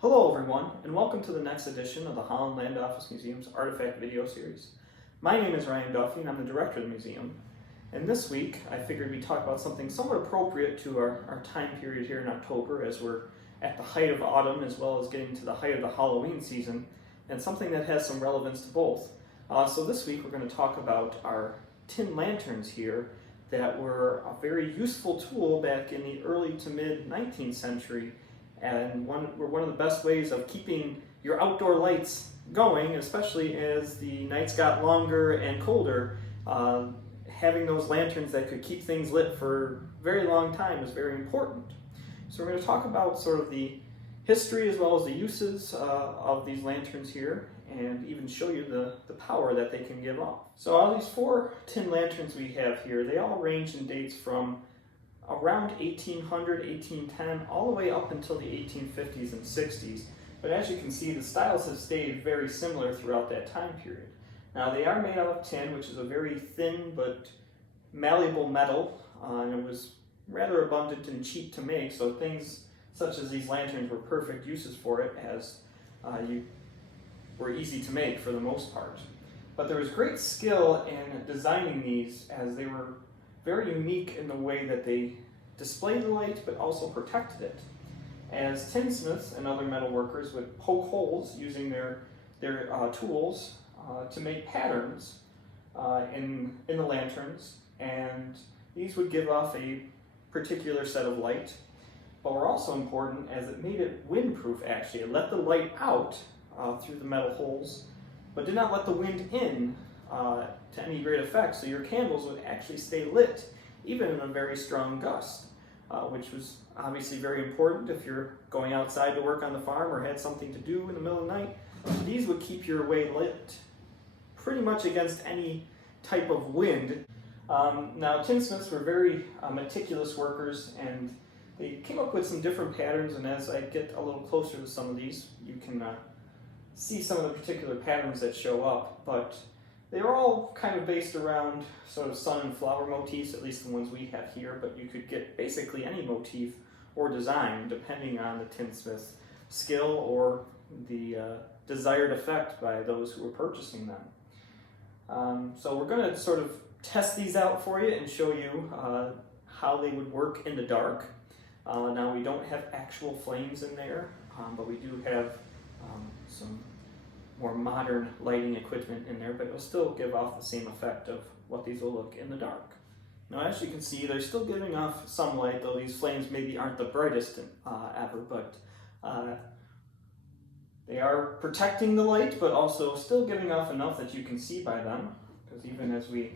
Hello everyone, and welcome to the next edition of the Holland Land Office Museum's Artifact video series. My name is Ryan Duffy and I'm the director of the museum. And this week I figured we'd talk about something somewhat appropriate to our time period here in October, as we're at the height of autumn as well as getting to the height of the Halloween season, and something that has some relevance to both. So this week we're going to talk about our tin lanterns here that were a very useful tool back in the early to mid 19th century, and were one of the best ways of keeping your outdoor lights going, especially as the nights got longer and colder. Having those lanterns that could keep things lit for a very long time is very important. So we're going to talk about sort of the history as well as the uses of these lanterns here, and even show you the power that they can give off. So all these four tin lanterns we have here, they all range in dates from around 1800, 1810, all the way up until the 1850s and 60s. But as you can see, the styles have stayed very similar throughout that time period. Now they are made out of tin, which is a very thin but malleable metal, and it was rather abundant and cheap to make, so things such as these lanterns were perfect uses for it, as you were easy to make for the most part. But there was great skill in designing these, as they were very unique in the way that they displayed the light but also protected it, as tinsmiths and other metal workers would poke holes using their tools to make patterns in the lanterns, and these would give off a particular set of light, but were also important as it made it windproof. Actually, it let the light out through the metal holes, but did not let the wind in to any great effect, so your candles would actually stay lit even in a very strong gust, which was obviously very important if you're going outside to work on the farm or had something to do in the middle of the night. These would keep your way lit pretty much against any type of wind. Now tinsmiths were very meticulous workers, and they came up with some different patterns, and as I get a little closer to some of these, you can see some of the particular patterns that show up, but they were all kind of based around sort of sun and flower motifs, at least the ones we have here, but you could get basically any motif or design depending on the tinsmith's skill or the desired effect by those who were purchasing them. So we're going to sort of test these out for you and show you how they would work in the dark. Now we don't have actual flames in there, but we do have some more modern lighting equipment in there, but it'll still give off the same effect of what these will look in the dark. Now as you can see, they're still giving off some light, though these flames maybe aren't the brightest ever, but they are protecting the light, but also still giving off enough that you can see by them, because even as we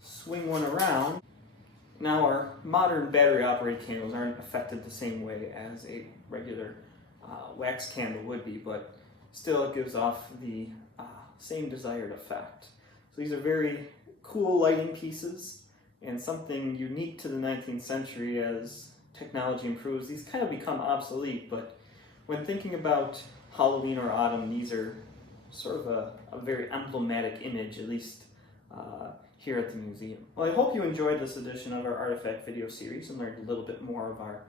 swing one around, now our modern battery operated candles aren't affected the same way as a regular wax candle would be, but still it gives off the same desired effect. So these are very cool lighting pieces, and something unique to the 19th century. As technology improves, these kind of become obsolete, but when thinking about Halloween or autumn, these are sort of a very emblematic image, at least here at the museum. Well, I hope you enjoyed this edition of our Artifact video series and learned a little bit more of our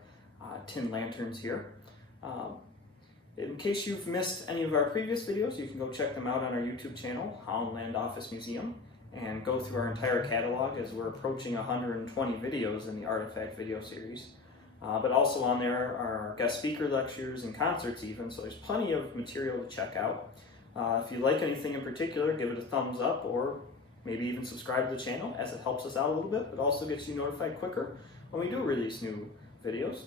tin lanterns here. In case you've missed any of our previous videos, you can go check them out on our YouTube channel, Holland Land Office Museum, and go through our entire catalog, as we're approaching 120 videos in the Artifact video series. But also on there are our guest speaker lectures and concerts even, so there's plenty of material to check out. If you like anything in particular, give it a thumbs up, or maybe even subscribe to the channel, as it helps us out a little bit, but also gets you notified quicker when we do release new videos.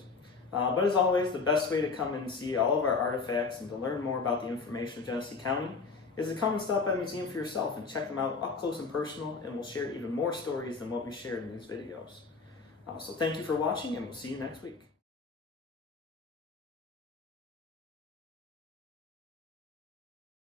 But as always, the best way to come and see all of our artifacts and to learn more about the information of Genesee County is to come and stop by the museum for yourself and check them out up close and personal, and we'll share even more stories than what we shared in these videos. So thank you for watching, and we'll see you next week.